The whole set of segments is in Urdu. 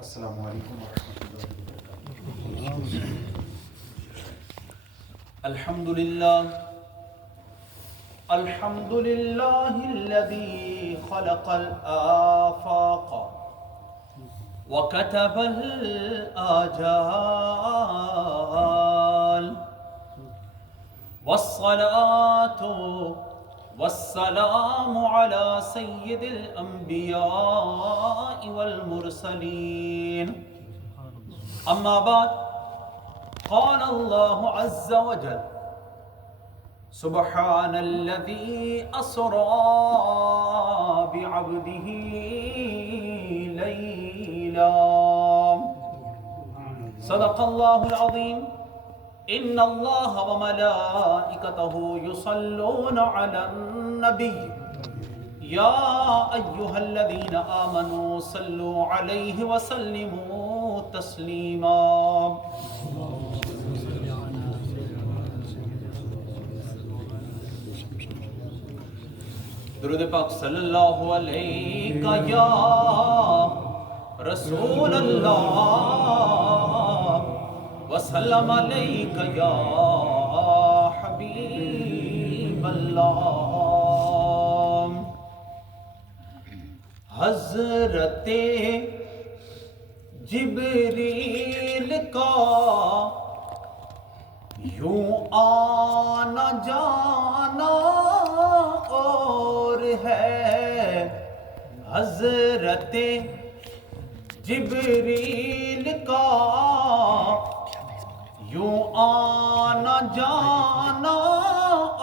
السلام علیکم ورحمۃ اللہ وبرکاتہ۔ الحمد للہ الذی خلق الآفاق وكتب الآجال والصلاة والسلام على سید الانبیاء والمرسلین، اما بعد قال اللہ عز وجل سبحان الذي أسرى بعبده ليلا، صدق الله العظيم۔ إن الله وملائكته يصلون على النبي يا أيها الذين آمنوا صلوا عليه وسلموا تسليما۔ درود پاک صلی اللہ علیہ یا رسول اللہ، وسلم علیک یا حبیب اللہ۔ حضرت جبریل کا یوں آنا جانا اور ہے، حضرت جبریل کا یوں آنا جانا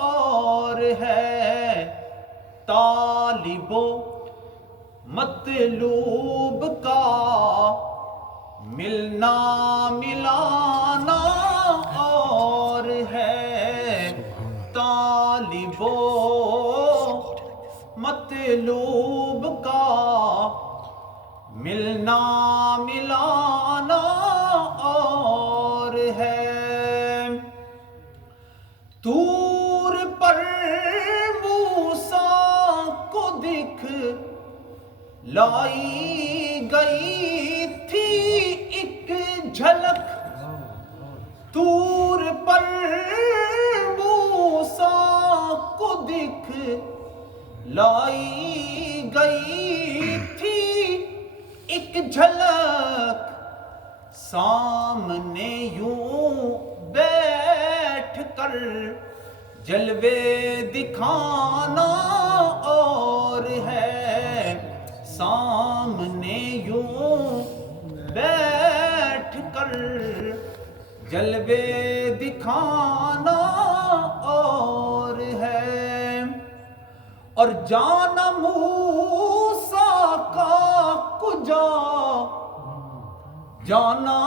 اور ہے، طالب و مطلوب کا ملنا ملانا اور ہے، طالب و مطلوب کا ملنا ملانا اور ہے۔ طور پر موسیٰ کو دکھلائی گئی تھی ایک جھلک، طور پر موسیٰ کو دکھلائی گئی تھی ایک جھلک، سامنے یوں بیٹھ کر جلوے دکھانا اور ہے، سامنے یوں بیٹھ کر جلوے دکھانا اور ہے، اور جانا موسیٰ کا کجا جانا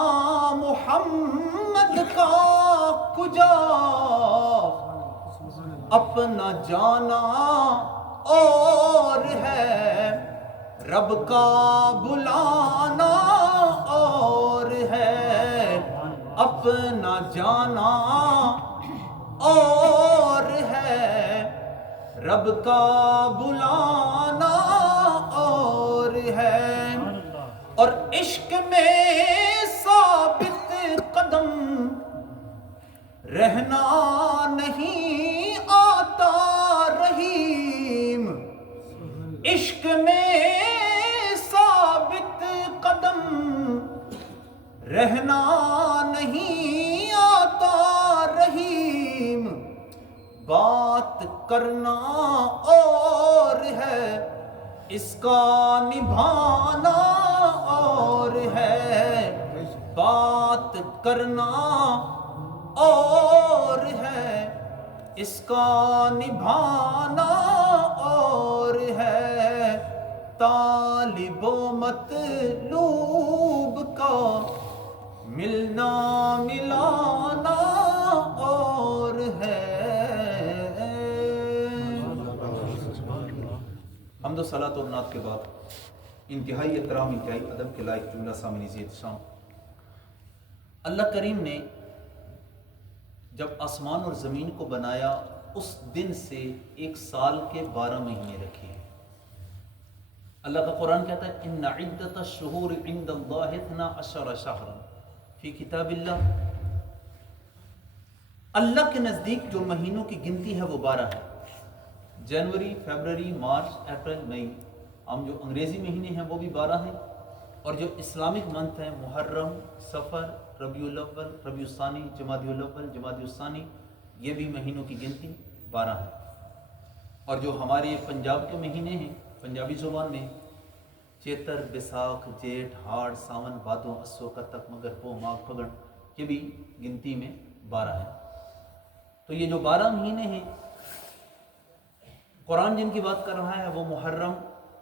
محمد کا کجا، اپنا جانا اور ہے، رب کا بلانا اور ہے، اپنا جانا اور ہے، رب کا بلانا اور ہے، اور عشق میں ثابت قدم رہنا نہیں آتا رحیم، عشق میں ثابت قدم رہنا نہیں آتا رحیم، بات کرنا اور ہے، اس کا نبھانا اور ہے، بات کرنا اور ہے، اس کا نبھانا اور ہے، طالب و مطلوب کا ملنا ملانا اور ہے۔ حمد و صلاۃ و نعت کے بعد انتہائی احترام، انتہائی ادب کے لائق جملہ سامنے زید شام، اللہ کریم نے جب آسمان اور زمین کو بنایا اس دن سے ایک سال کے 12 مہینے رکھے ہیں۔ اللہ کا قرآن کہتا ہے ان عدت الشہور عند اللہ 12 شہرا فی کتاب اللہ. اللہ کے نزدیک جو مہینوں کی گنتی ہے وہ 12 ہے. جنوری، فیبرری، مارچ، اپریل، مئی. ہم جو انگریزی مہینے ہیں وہ بھی 12 ہیں، اور جو اسلامک منتھ ہیں محرم، صفر، ربیع الاول، ربیع الثانی، جمادی الاول، جمادی الثانی، یہ بھی مہینوں کی گنتی 12 ہے. اور جو ہمارے پنجاب کے مہینے ہیں پنجابی زبان میں چیتر، بیساکھ، جیٹھ، ہاڑ، ساون، بھادو، اسو، کتک، مگر، پو، ماگھ، پھگن، یہ بھی گنتی میں 12 ہیں. تو یہ جو 12 مہینے ہیں قرآن جن کی بات کر رہا ہے وہ محرم،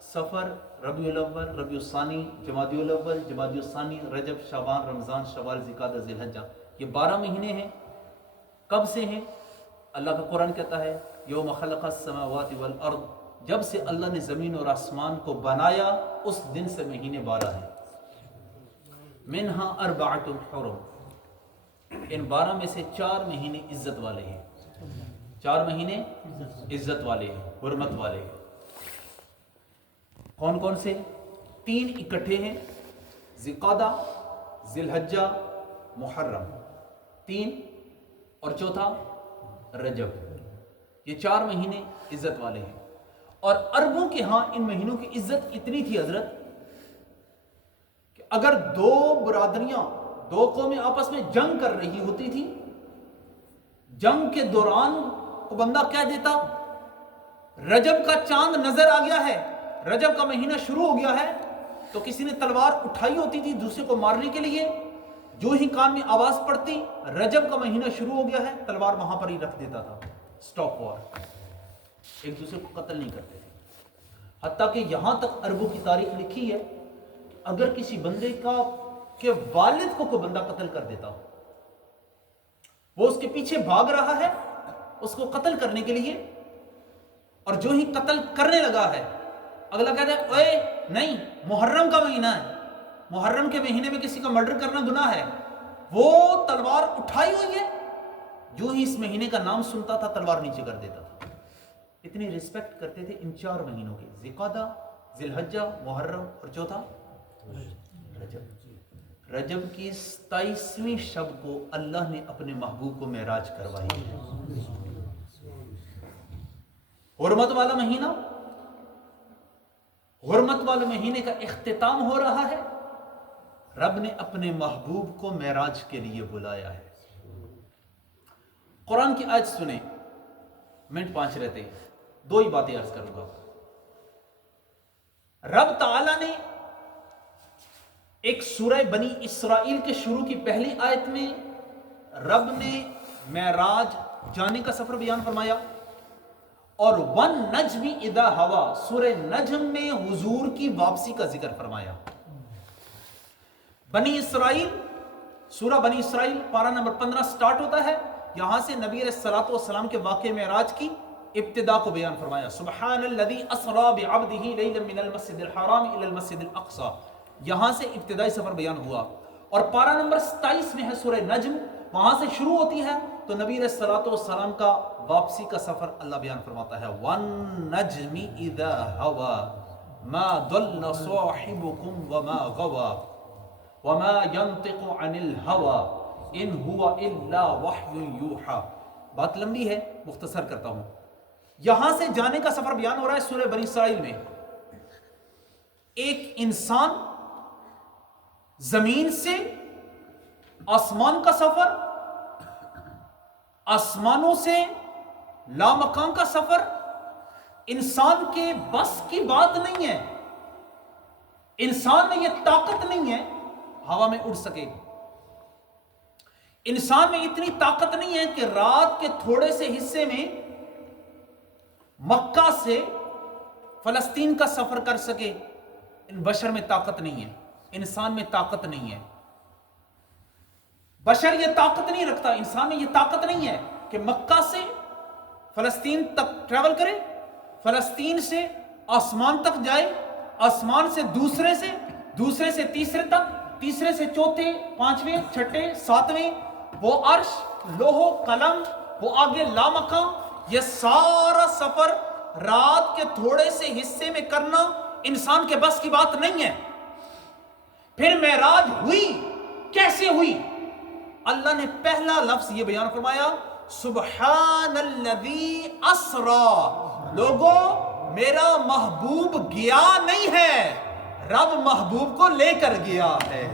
صفر، ربیع الاول، ربیع الثانی، جمادی الاول، جمادی الثانی، رجب، شعبان، رمضان، شوال، ذوالقعدہ، ذی الحجہ. یہ 12 مہینے ہیں. کب سے ہیں؟ اللہ کا قرآن کہتا ہے یوم خلق السماوات والارض، جب سے اللہ نے زمین اور آسمان کو بنایا اس دن سے مہینے 12 ہیں. منہا اربعۃ حرم، ان 12 میں سے 4 مہینے عزت والے ہیں. 4 مہینے عزت والے ہیں، حرمت والے ہیں. کون کون سے؟ 3 اکٹھے ہیں، ذوالقعدہ، ذی الحجہ، محرم. 3 اور چوتھا رجب. یہ 4 مہینے عزت والے ہیں. اور عربوں کے ہاں ان مہینوں کی عزت اتنی تھی حضرت کہ اگر 2 برادریاں، 2 قومیں آپس میں جنگ کر رہی ہوتی تھی، جنگ کے دوران کو بندہ کہہ دیتا رجب کا چاند نظر آ گیا ہے، رجب کا مہینہ شروع ہو گیا ہے، تو کسی نے تلوار اٹھائی ہوتی تھی دوسرے کو مارنے کے لیے، جو ہی کان میں آواز پڑتی رجب کا مہینہ شروع ہو گیا ہے، تلوار وہاں پر ہی رکھ دیتا تھا. سٹاپ وار، ایک دوسرے کو قتل نہیں کرتے تھے. حتیٰ کہ یہاں تک عربوں کی تاریخ لکھی ہے کہ اگر کسی بندے کا کہ والد کو کوئی بندہ قتل کر دیتا، وہ اس کے پیچھے بھاگ رہا ہے اس کو قتل کرنے کے لیے، اور جو ہی قتل کرنے لگا ہے اگلا کہتا ہے اوے نہیں، محرم کا مہینہ ہے، محرم کے مہینے میں کسی کا مرڈر کرنا گناہ ہے، وہ تلوار اٹھائی ہوئی ہے، جو ہی اس مہینے کا نام سنتا تھا تلوار نیچے کر دیتا تھا. اتنی ریسپیکٹ کرتے تھے ان 4 مہینوں کی، ذوالقعدہ، ذی الحجہ، محرم اور چوتھا رجب. رجب کی 27ویں شب کو اللہ نے اپنے محبوب کو معراج کروائی ہے. حرمت والا مہینہ، حرمت والے مہینے کا اختتام ہو رہا ہے، رب نے اپنے محبوب کو معراج کے لیے بلایا ہے. قرآن کی آیت سنیں، منٹ 5 رہتے ہیں، 2 ہی باتیں عرض کروں گا. رب تعالی نے ایک سورہ بنی اسرائیل کے شروع کی پہلی آیت میں رب نے معراج جانے کا سفر بیان فرمایا، اور وَالنَّجْمِ إِذَا هَوَىٰ سورہ نجم میں حضور کی واپسی کا ذکر فرمایا. بنی اسرائیل، سورہ بنی اسرائیل پارہ نمبر 15 سٹارٹ ہوتا ہے، یہاں سے نبی علیہ الصلوۃ والسلام کے واقع معراج کی ابتدا کو بیان فرمایا. سبحان الذی اسری بعبدہ لیلا من المسجد الحرام الی المسجد الاقصی، یہاں سے ابتدائی سفر بیان ہوا. اور پارہ نمبر 27 میں ہے سورہ نجم، وہاں سے شروع ہوتی ہے تو نبی علیہ الصلوۃ والسلام کا واپسی کا سفر اللہ بیان فرماتا ہے. وَالنَّجْمِ إِذَا هَوَىٰ مَا ضَلَّ صَاحِبُكُمْ وَمَا غَوَىٰ وَمَا يَنطِقُ عَنِ الْهَوَىٰ إِنْ هُوَ إِلَّا وَحْيٌ يُوحَىٰ. بات لمبی ہے، مختصر کرتا ہوں. یہاں سے جانے کا سفر بیان ہو رہا ہے سورہ بنی اسرائیل میں. ایک انسان زمین سے آسمان کا سفر، آسمانوں سے لامکان کا سفر انسان کے بس کی بات نہیں ہے. انسان میں یہ طاقت نہیں ہے ہوا میں اڑ سکے. انسان میں اتنی طاقت نہیں ہے کہ رات کے تھوڑے سے حصے میں مکہ سے فلسطین کا سفر کر سکے. ان بشر میں طاقت نہیں ہے، انسان میں طاقت نہیں ہے. بشر یہ طاقت نہیں رکھتا، انسان میں یہ طاقت نہیں ہے کہ مکہ سے فلسطین تک ٹریول کرے، فلسطین سے آسمان تک جائے، آسمان سے دوسرے سے تیسرے تک، تیسرے سے چوتھے، پانچویں، چھٹے، ساتویں، وہ عرش، لوح قلم، وہ آگے لامکاں، یہ سارا سفر رات کے تھوڑے سے حصے میں کرنا انسان کے بس کی بات نہیں ہے۔ پھر معراج ہوئی، کیسے ہوئی؟ اللہ نے پہلا لفظ یہ بیان فرمایا سبحان الذی اسرا۔ لوگوں، میرا محبوب گیا نہیں ہے، رب محبوب کو لے کر گیا ہے۔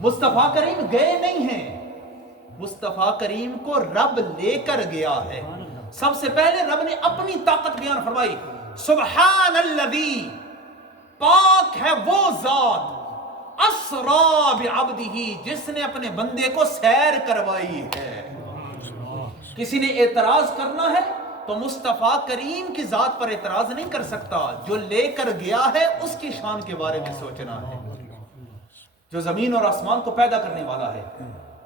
مصطفیٰ کریم گئے نہیں ہیں، مصطفیٰ کریم کو رب لے کر گیا ہے۔ سب سے پہلے رب نے اپنی طاقت بیان فرمائی، سبحان الذی، پاک ہے وہ ذات، اسرا بعبدہ، جس نے اپنے بندے کو سیر کروائی ہے۔ کسی نے اعتراض کرنا ہے تو مصطفیٰ کریم کی ذات پر اعتراض نہیں کر سکتا، جو لے کر گیا ہے اس کی شان کے بارے میں سوچنا ہے۔ جو زمین اور آسمان کو پیدا کرنے والا ہے،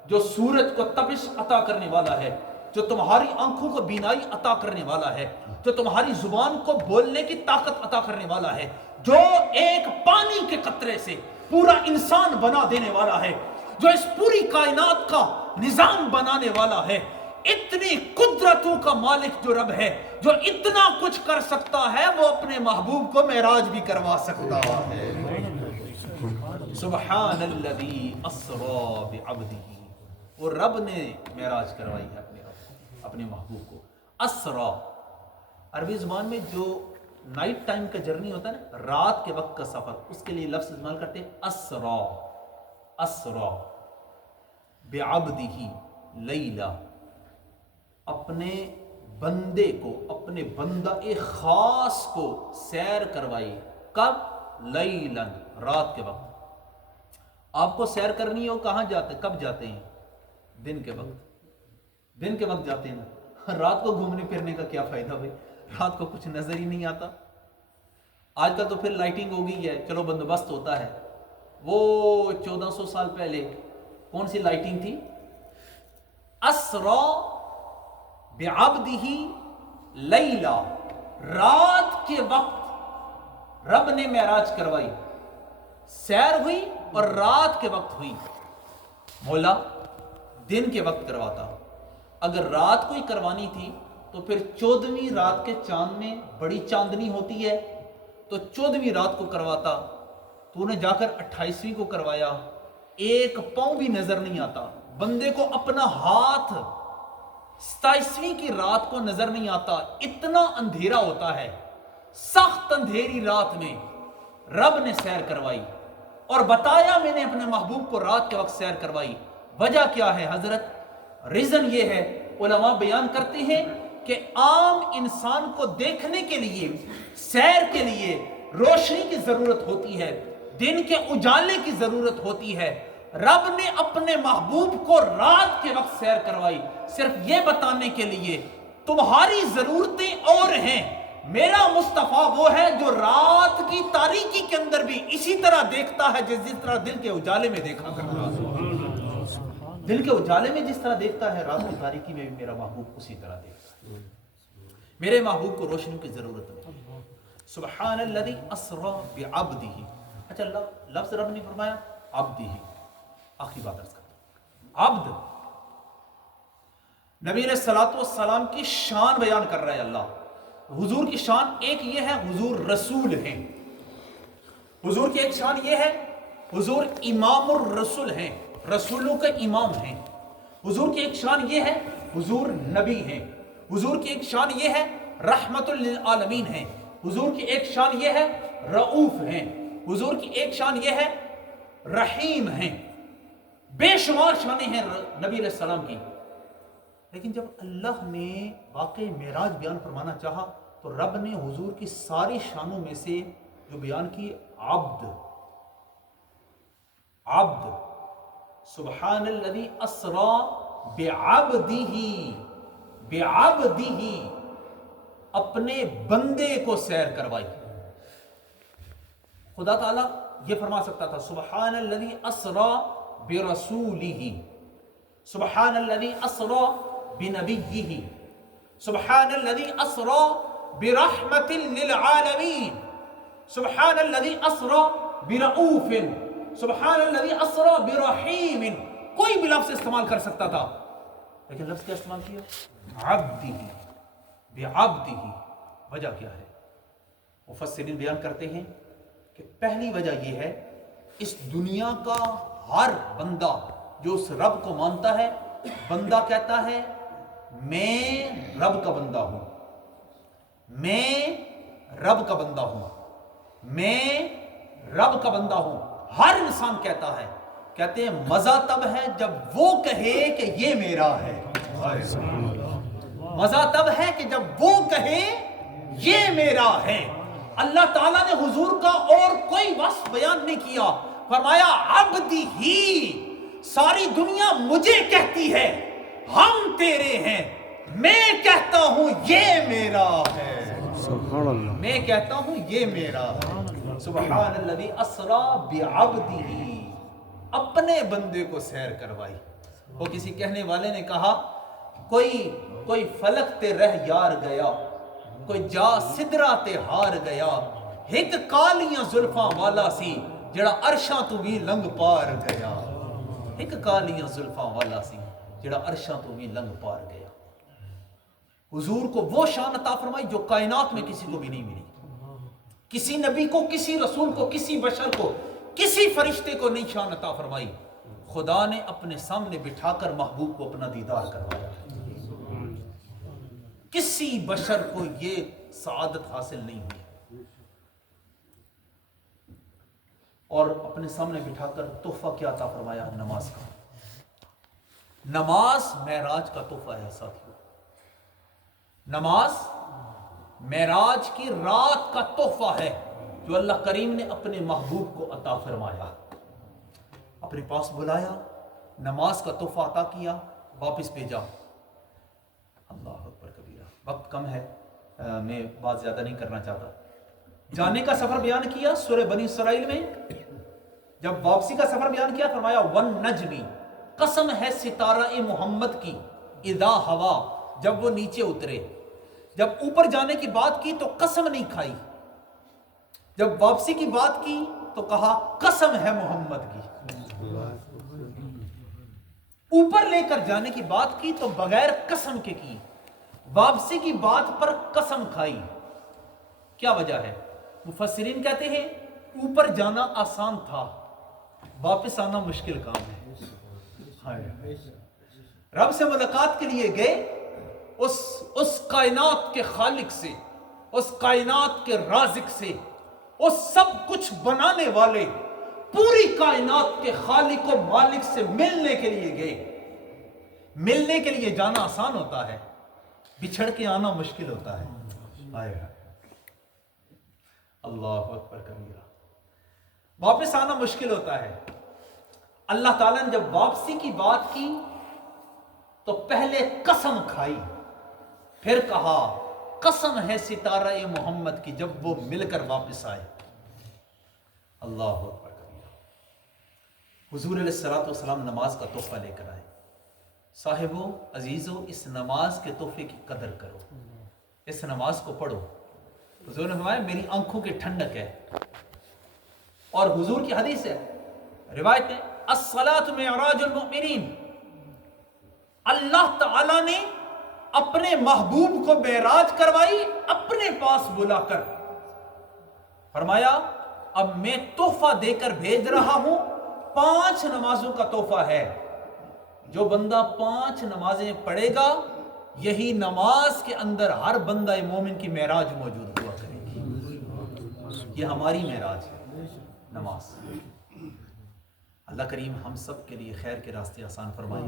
جو سورج کو تپش عطا کرنے والا ہے، جو تمہاری آنکھوں کو بینائی عطا کرنے والا ہے، جو تمہاری زبان کو بولنے کی طاقت عطا کرنے والا ہے، جو ایک پانی کے قطرے سے پورا انسان بنا دینے والا ہے، جو اس پوری کائنات کا نظام بنانے والا ہے، اتنی قدرتوں کا مالک جو رب ہے، جو اتنا کچھ کر سکتا ہے، وہ اپنے محبوب کو معراج بھی کروا سکتا ہے۔ سبحان الذی اسرا بعبدہ، اور رب نے معراج کروائی ہے اپنے محبوب کو۔ اسرا عربی زبان میں جو نائٹ ٹائم کا جرنی ہوتا ہے نا، رات کے وقت کا سفر، اس کے لیے لفظ استعمال کرتے ہیں اسرا۔ اسرا بعبدہ لیلا، اپنے بندے کو، اپنے بندہ خاص کو سیر کروائی۔ کب؟ لیلاً، رات کے وقت۔ آپ کو سیر کرنی ہو کہاں جاتے، کب جاتے ہیں؟ دن کے وقت، دن کے وقت جاتے ہیں نا۔ رات کو گھومنے پھرنے کا کیا فائدہ بھائی، رات کو کچھ نظر ہی نہیں آتا۔ آج کل تو پھر لائٹنگ ہو گئی ہے، چلو بندوبست ہوتا ہے۔ وہ 1400 سال پہلے کون سی لائٹنگ تھی؟ اسرا بعبدہ لیلا، رات کے وقت رب نے معراج کروائی، سیر ہوئی اور رات کے وقت ہوئی۔ مولا دن کے وقت کرواتا، اگر رات کو ہی کروانی تھی تو پھر 14ویں رات کے چاند میں بڑی چاندنی ہوتی ہے، تو 14ویں رات کو کرواتا۔ تو نے جا کر 28ویں کو کروایا، ایک پاؤں بھی نظر نہیں آتا بندے کو، اپنا ہاتھ 27ویں کی رات کو نظر نہیں آتا، اتنا اندھیرا ہوتا ہے۔ سخت اندھیری رات میں رب نے سیر کروائی اور بتایا میں نے اپنے محبوب کو رات کے وقت سیر کروائی۔ وجہ کیا ہے حضرت؟ ریزن یہ ہے، علماء بیان کرتے ہیں کہ عام انسان کو دیکھنے کے لیے، سیر کے لیے روشنی کی ضرورت ہوتی ہے، دن کے اجالے کی ضرورت ہوتی ہے۔ رب نے اپنے محبوب کو رات کے وقت سیر کروائی، صرف یہ بتانے کے لیے تمہاری ضرورتیں اور ہیں، میرا مصطفیٰ وہ ہے جو رات کی تاریکی کے اندر بھی اسی طرح دیکھتا ہے جس طرح دل کے اجالے میں دیکھا کرتا ہے۔ دل کے اجالے میں جس طرح دیکھتا ہے، رات کی تاریکی میں بھی میرا محبوب اسی طرح دیکھتا ہے۔ میرے محبوب کو روشنی کی ضرورت نہیں۔ سبحان الذی اسرا بعبدہ، اچھا لفظ رب نے فرمایا عبدہ، آخری بات عرض کرتا ہوں، عبد، نبی علیہ الصلوۃ والسلام کی شان بیان کر رہا ہے اللہ۔ حضور کی شان ایک یہ ہے، حضور رسول ہیں۔ حضور کی ایک شان یہ ہے، حضور امام الرسل ہیں، رسولوں کے امام ہیں۔ حضور کی ایک شان یہ ہے، حضور نبی ہیں۔ حضور کی ایک شان یہ ہے، رحمت للعالمین ہیں۔ حضور کی ایک شان یہ ہے، رؤوف ہیں۔ حضور کی ایک شان یہ ہے، رحیم ہیں۔ بے شمار شانیں ہیں نبی علیہ السلام کی۔ لیکن جب اللہ نے واقع معراج بیان فرمانا چاہا تو رب نے حضور کی ساری شانوں میں سے جو بیان کی، عبد، عبد، سبحان الذی اسرا بعبدہ، بعبدہ، اپنے بندے کو سیر کروائی۔ خدا تعالیٰ یہ فرما سکتا تھا سبحان الذی اسرا برسولہ، سبحان الذی اسرا بنبیہ، سبحان الذی اسرا برحمت للعالمین، سبحان الذی اسرا برؤوف، سبحان الذی اسرا برحیم۔ کوئی بھی لفظ استعمال کر سکتا تھا، لیکن لفظ کیا استعمال کیا؟ عبدہ، بعبدہ۔ وجہ کیا ہے؟ مفسرین بیان کرتے ہیں کہ پہلی وجہ یہ ہے اس دنیا کا ہر بندہ جو اس رب کو مانتا ہے، بندہ کہتا ہے میں رب کا بندہ ہوں، میں رب کا بندہ ہوں، میں رب کا بندہ ہوں. ہر انسان کہتا ہے. کہتے ہیں مزہ تب ہے جب وہ کہے کہ یہ میرا ہے. مزہ تب ہے کہ جب وہ کہے یہ میرا ہے. اللہ تعالیٰ نے حضور کا اور کوئی وصف بیان نہیں کیا. فرمایا عبدی ہی، ساری دنیا مجھے کہتی ہے ہم تیرے ہیں، میں کہتا ہوں یہ میرا ہے. سبحان اللہ. میں کہتا ہوں یہ میرا ہے. سبحان الذی اسری بعبدہ، اپنے بندے کو سیر کروائی. وہ کسی کہنے والے نے کہا کوئی فلک تے رہ یار گیا، کوئی جا سدرا تے ہار گیا، ایک کالیاں زلفاں والا سی جڑا عرشاں تو بھی لنگ پار گیا. ایک کالیاں زلفاں والا سی جڑا عرشاں تو بھی لنگ پار گیا. حضور کو وہ شان عطا فرمائی جو کائنات میں کسی کو بھی نہیں ملی. کسی نبی کو، کسی رسول کو، کسی بشر کو، کسی فرشتے کو نہیں شان عطا فرمائی. خدا نے اپنے سامنے بٹھا کر محبوب کو اپنا دیدار کروایا. کسی بشر کو یہ سعادت حاصل نہیں ہوئی. اور اپنے سامنے بٹھا کر تحفہ کیا عطا فرمایا؟ نماز کا. نماز معراج کا تحفہ ہے ساتھیوں. نماز معراج کی رات کا تحفہ ہے جو اللہ کریم نے اپنے محبوب کو عطا فرمایا. اپنے پاس بلایا، نماز کا تحفہ عطا کیا، واپس بھیجا. اللہ اکبر کبیرہ. وقت کم ہے، میں بات زیادہ نہیں کرنا چاہتا. جانے کا سفر بیان کیا سورہ بنی اسرائیل میں. جب واپسی کا سفر بیان کیا فرمایا والنجمی، قسم ہے ستارہ محمد کی، اذا ہوا، جب وہ نیچے اترے. جب اوپر جانے کی بات کی تو قسم نہیں کھائی. جب واپسی کی بات کی تو کہا قسم ہے محمد کی. اوپر لے کر جانے کی بات کی تو بغیر قسم کے کی. واپسی کی بات پر قسم کھائی. کیا وجہ ہے؟ مفسرین کہتے ہیں اوپر جانا آسان تھا، واپس آنا مشکل کام ہے. رب سے ملاقات کے لیے گئے، اس کائنات کے خالق سے، اس کائنات کے رازق سے، اس سب کچھ بنانے والے، پوری کائنات کے خالق و مالک سے ملنے کے لیے گئے. ملنے کے لیے جانا آسان ہوتا ہے، بچھڑ کے آنا مشکل ہوتا ہے. اللہ اکبر کبیرہ. واپس آنا مشکل ہوتا ہے. اللہ تعالیٰ نے جب واپسی کی بات کی تو پہلے قسم کھائی، پھر کہا قسم ہے ستارہ محمد کی، جب وہ مل کر واپس آئے. اللہ اکبر کبیرہ. حضور علیہ الصلوۃ والسلام نماز کا تحفہ لے کر آئے. صاحبو عزیزو، اس نماز کے تحفے کی قدر کرو، اس نماز کو پڑھو. حضور نے فرمایا میری آنکھوں کی ٹھنڈک ہے. اور حضور کی حدیث ہے، روایت ہے، الصلاۃ معراج المؤمنین. اللہ تعالی نے اپنے محبوب کو معراج کروائی اپنے پاس بلا کر. فرمایا اب میں تحفہ دے کر بھیج رہا ہوں. 5 نمازوں کا تحفہ ہے. جو بندہ 5 نمازیں پڑھے گا، یہی نماز کے اندر ہر بندہ مومن کی معراج موجود ہوا کرے گی. یہ ہماری معراج ہے، نماز. اللہ کریم ہم سب کے لیے خیر کے راستے آسان فرمائے.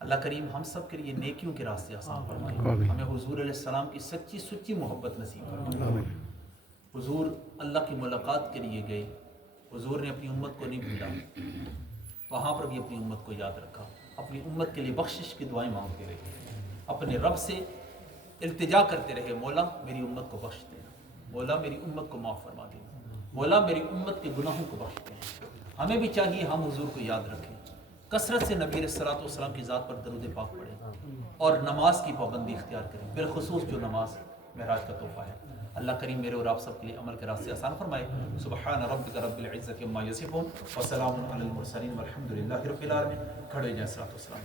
اللہ کریم ہم سب کے لیے نیکیوں کے راستے آسان فرمائے. ہمیں حضور علیہ السلام کی سچی سچی محبت نصیب فرمائے. حضور اللہ کی ملاقات کے لیے گئے. حضور نے اپنی امت کو نہیں بھولا، وہاں پر بھی اپنی امت کو یاد رکھا. اپنی امت کے لیے بخشش کی دعائیں مانگتے رہے. اپنے رب سے التجا کرتے رہے، مولا میری امت کو بخش دینا، مولا میری امت کو معاف فرما دینا، مولا میری امت کے گناہوں کو بخش دینا. ہمیں بھی چاہیے ہم حضور کو یاد رکھیں، کثرت سے نبی علیہ الصلوۃ والسلام کی ذات پر درود پاک پڑھیں اور نماز کی پابندی اختیار کریں، بالخصوص جو نماز معراج کا تحفہ ہے. اللہ کریم میرے اور آپ سب کے لیے عمل کے راستے آسان فرمائے. سبحان ربک رب العزت عما یصفون وسلام علی المرسلین والحمد للہ رب العالمین. کھڑے جائیں صلوات و سلام.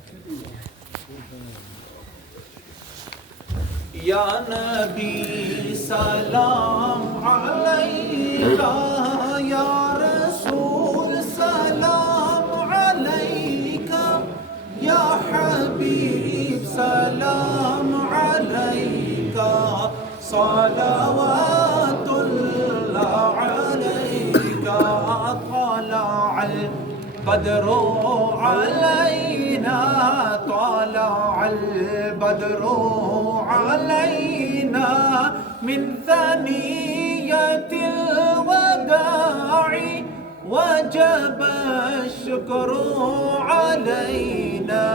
یا نبی سلام علیکہ، یا رسول سلام علیکہ، یا حبیب سلام علیکہ، صلوات اللہ علیکہ، طلع البدر علینا، طلع البدر علینا من ثنیۃ الوداع، وجب الشکر علینا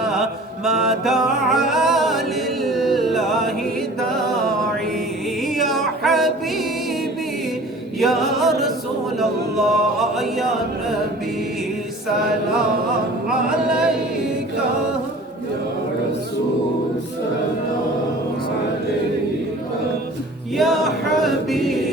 ما دعا للہ داعی، یا حبیبی یا رسول اللہ، یا نبی سلام علیکہ، یا رسول سلام علیکہ، یا حبیب